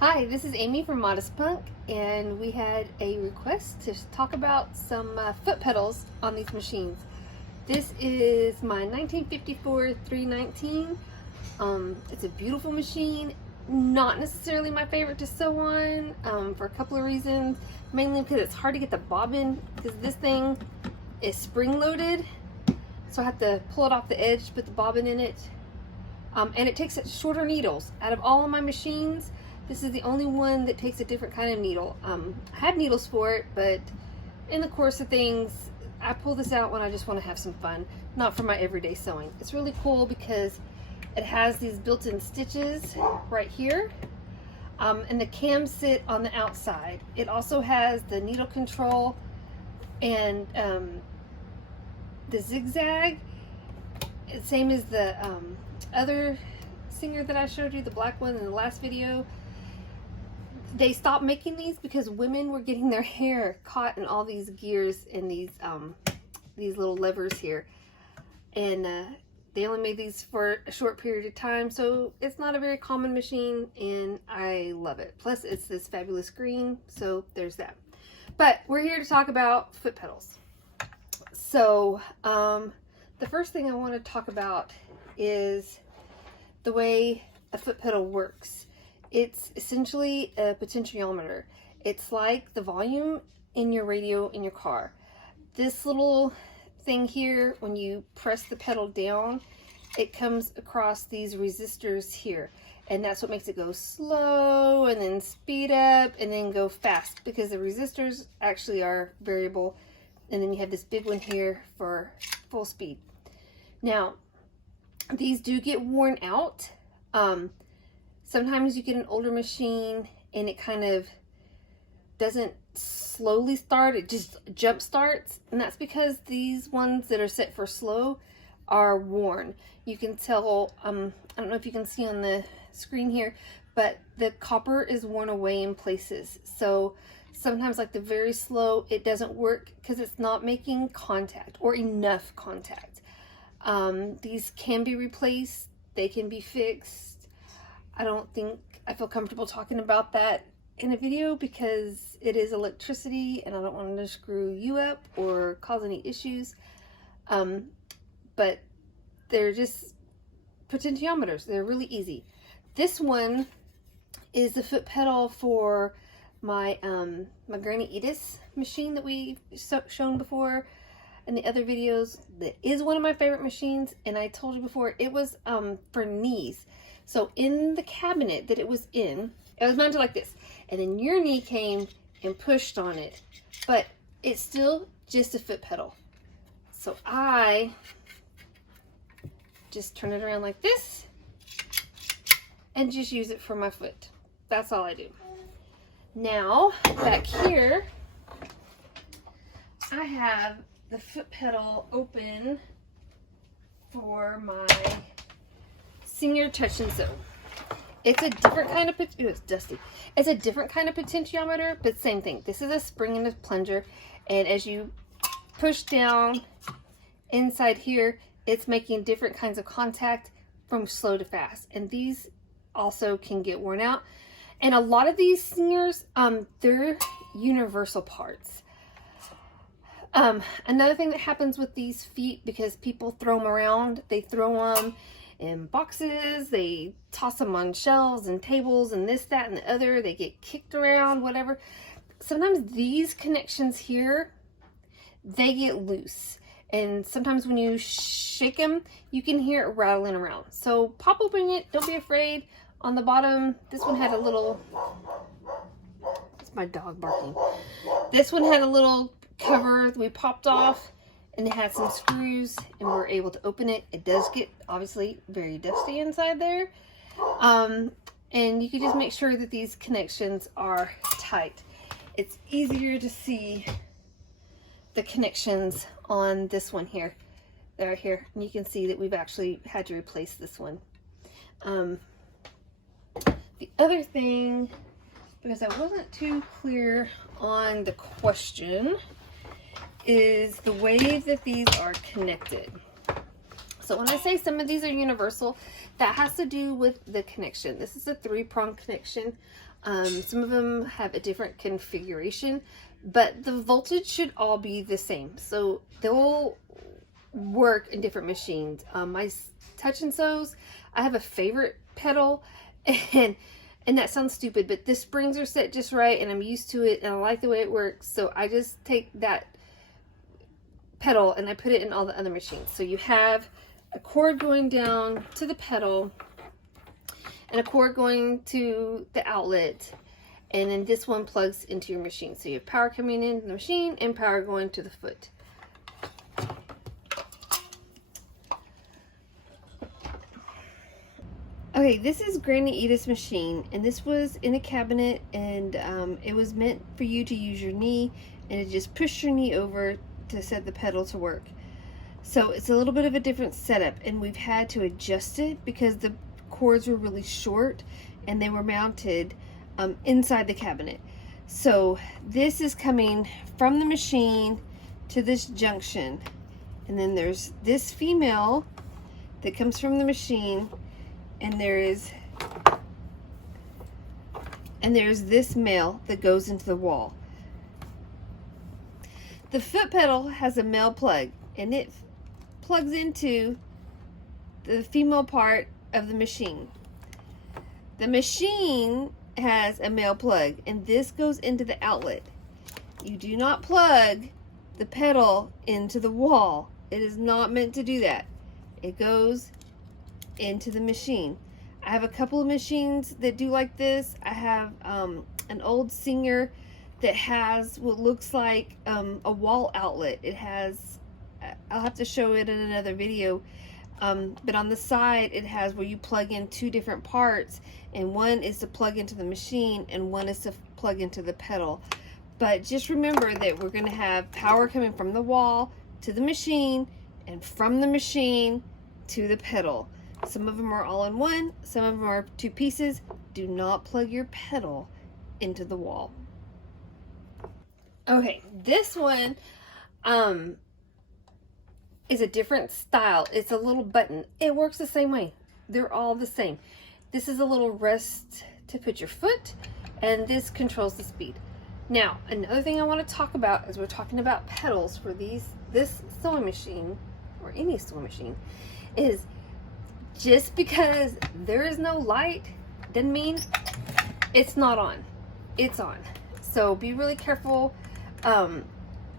Hi, this is Amy from Modest Punk, and we had a request to talk about some foot pedals on these machines. This is my 1954 319. It's a beautiful machine, not necessarily my favorite to sew on for a couple of reasons. Mainly because it's hard to get the bobbin, because this thing is spring-loaded, so I have to pull it off the edge to put the bobbin in it. And it takes shorter needles. Out of all of my machines, this is the only one that takes a different kind of needle. I have needles for it, but in the course of things, I pull this out when I just want to have some fun, not for my everyday sewing. It's really cool because it has these built-in stitches right here, and the cams sit on the outside. It also has the needle control and the zigzag, same as the other Singer that I showed you, the black one in the last video. They stopped making these because women were getting their hair caught in all these gears and these little levers here, and they only made these for a short period of time, so it's not a very common machine, and I love it. Plus it's this fabulous green, so there's that. But we're here to talk about foot pedals. So the first thing I want to talk about is the way a foot pedal works. It's essentially a potentiometer. It's like the volume in your radio in your car. This little thing here, when you press the pedal down, it comes across these resistors here, and that's what makes it go slow and then speed up and then go fast, because the resistors actually are variable. And then you have this big one here for full speed. Now, these do get worn out. Sometimes you get an older machine and it kind of doesn't slowly start, it just jump starts, and that's because these ones that are set for slow are worn. You can tell, I don't know if you can see on the screen here, but the copper is worn away in places. So sometimes, like the very slow, it doesn't work because it's not making contact or enough contact. These can be replaced, they can be fixed. I don't think I feel comfortable talking about that in a video because it is electricity and I don't want to screw you up or cause any issues. But they're just potentiometers. They're really easy. This one is the foot pedal for my my Granny Edith machine that we've shown before in the other videos. That is one of my favorite machines, and I told you before it was for knees. So in the cabinet that it was mounted like this, and then your knee came and pushed on it, but it's still just a foot pedal. So I just turn it around like this and just use it for my foot. That's all I do. Now, back here, I have the foot pedal open for my Singer Touch and Sew. It's a different kind of, it's dusty. It's a different kind of potentiometer, but same thing. This is a spring and a plunger, and as you push down inside here, it's making different kinds of contact from slow to fast. And these also can get worn out. And a lot of these Singers, they're universal parts. Another thing that happens with these feet, because people throw them around, they throw them in boxes, they toss them on shelves and tables and this, that, and the other. They get kicked around, whatever. Sometimes these connections here, they get loose. And sometimes when you shake them, you can hear it rattling around. So pop open it, don't be afraid. On the bottom, this one had a little, it's my dog barking. This one had a little cover that we popped off, and it had some screws, and we were able to open it. It does get obviously very dusty inside there, and you can just make sure that these connections are tight. It's easier to see the connections on this one here. They're here, and you can see that we've actually had to replace this one. The other thing, because I wasn't too clear on the question, is the way that these are connected. So when I say some of these are universal, that has to do with the connection. This is a 3-prong connection. Some of them have a different configuration, but the voltage should all be the same. So they'll work in different machines. My Touch and Sews, I have a favorite pedal, and that sounds stupid, but the springs are set just right, and I'm used to it, and I like the way it works. So I just take that pedal and I put it in all the other machines. So you have a cord going down to the pedal and a cord going to the outlet, and then this one plugs into your machine. So you have power coming into the machine and power going to the foot. Okay, this is Granny Edith's machine, and this was in a cabinet, and it was meant for you to use your knee, and it just pushed your knee over to set the pedal to work. So it's a little bit of a different setup, and we've had to adjust it because the cords were really short and they were mounted inside the cabinet. So this is coming from the machine to this junction, and then there's this female that comes from the machine, and there's this male that goes into the wall. The foot pedal has a male plug, and it plugs into the female part of the machine. The machine has a male plug, and this goes into the outlet. You do not plug the pedal into the wall. It is not meant to do that. It goes into the machine. I have a couple of machines that do like this. I have an old Singer that has what looks like a wall outlet. It has, I'll have to show it in another video, but on the side it has where you plug in two different parts, and one is to plug into the machine and one is to plug into the pedal. But just remember that we're going to have power coming from the wall to the machine and from the machine to the pedal. Some of them are all in one, some of them are two pieces. Do not plug your pedal into the wall. Okay, this one is a different style. It's a little button. It works the same way. They're all the same. This is a little rest to put your foot, and this controls the speed. Now, another thing I want to talk about as we're talking about pedals for this sewing machine, or any sewing machine, is just because there is no light doesn't mean it's not on. It's on. So be really careful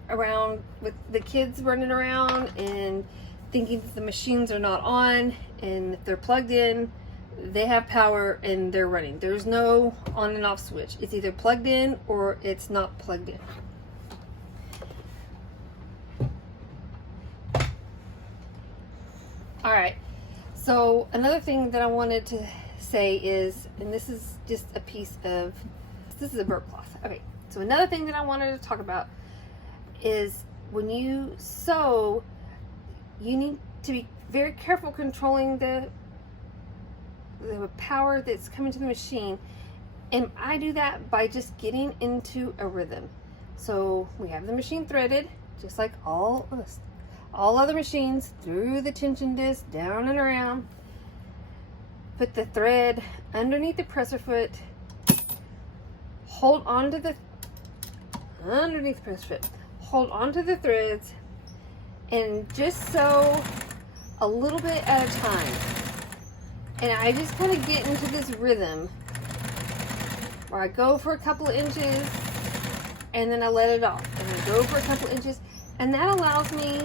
around with the kids running around and thinking that the machines are not on, and if they're plugged in, they have power and they're running. There's no on and off switch. It's either plugged in or it's not plugged in. All right, so another thing that I wanted to say is, and this is just a piece of, this is a burp cloth. Okay, so another thing that I wanted to talk about is when you sew, you need to be very careful controlling the power that's coming to the machine. And I do that by just getting into a rhythm. So we have the machine threaded, just like all other machines, through the tension disc, down and around. Put the thread underneath the presser foot, hold on to the underneath the presser foot, hold on to the threads, and just sew a little bit at a time. And I just kind of get into this rhythm where I go for a couple of inches and then I let it off, and I go for a couple of inches, and that allows me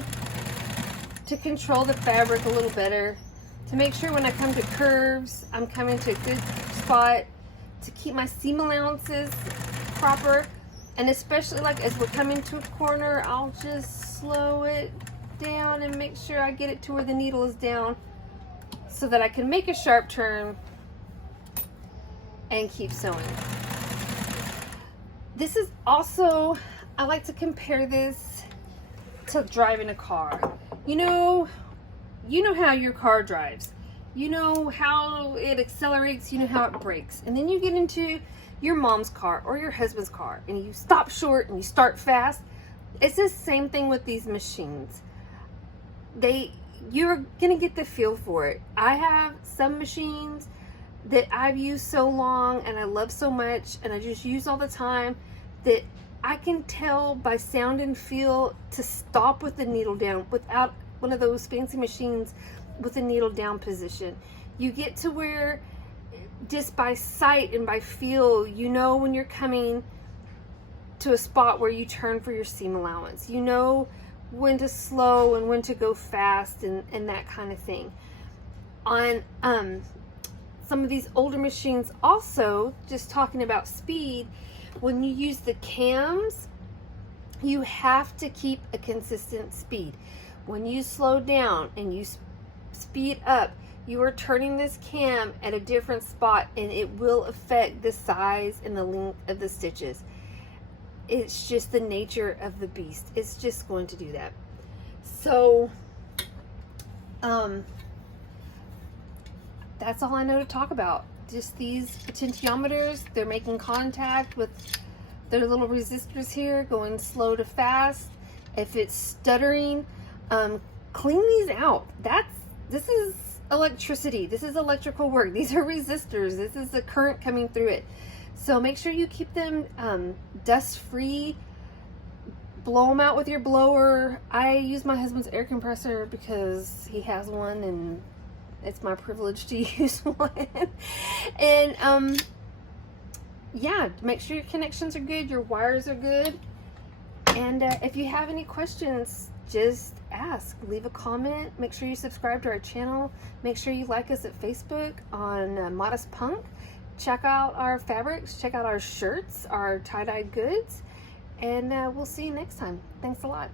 to control the fabric a little better, to make sure when I come to curves, I'm coming to a good spot, to keep my seam allowances proper. And especially like as we're coming to a corner, I'll just slow it down and make sure I get it to where the needle is down, so that I can make a sharp turn and keep sewing. This is also, I like to compare this to driving a car. You know how your car drives. You know how it accelerates, you know how it brakes. And then you get into your mom's car or your husband's car and you stop short and you start fast. It's the same thing with these machines. You're gonna get the feel for it. I have some machines that I've used so long and I love so much and I just use all the time, that I can tell by sound and feel to stop with the needle down without one of those fancy machines with the needle down position. You get to where just by sight and by feel, you know when you're coming to a spot where you turn for your seam allowance. You know when to slow and when to go fast and that kind of thing. On some of these older machines also, just talking about speed, when you use the cams, you have to keep a consistent speed. When you slow down and you speed up, you are turning this cam at a different spot and it will affect the size and the length of the stitches. It's just the nature of the beast. It's just going to do that. So, that's all I know to talk about. Just these potentiometers, they're making contact with their little resistors here, going slow to fast. If it's stuttering, clean these out. This is electricity. This is electrical work. These are resistors. This is the current coming through it. So make sure you keep them dust free. Blow them out with your blower. I use my husband's air compressor because he has one and it's my privilege to use one. And yeah, make sure your connections are good, your wires are good. And if you have any questions, just ask, leave a comment. Make sure you subscribe to our channel. Make sure you like us at Facebook on Modest Punk. Check out our fabrics, check out our shirts, our tie-dye goods, and we'll see you next time. Thanks a lot.